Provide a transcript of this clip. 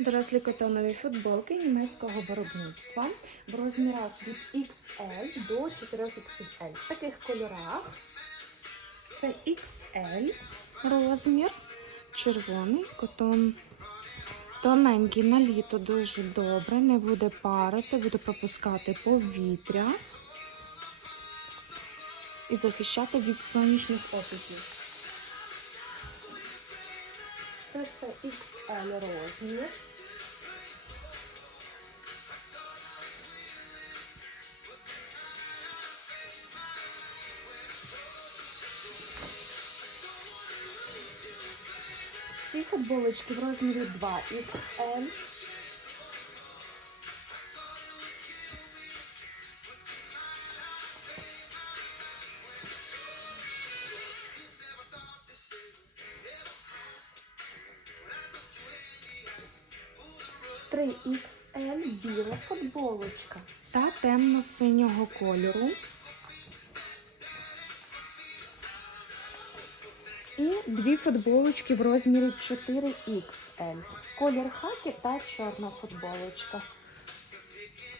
Дорослі котонові футболки німецького виробництва в розмірах від XL до 4XL. В таких кольорах це XL розмір, червоний котон. Тоненький на літо дуже добре, не буде парити, буде пропускати повітря і захищати від сонячних опіків. Це все XL розмір. Ці футболочки в розмірі 2XL. Три XL біла футболочка та темно-синього кольору. І дві футболочки в розмірі 4XL. Колір хакі та чорна футболочка.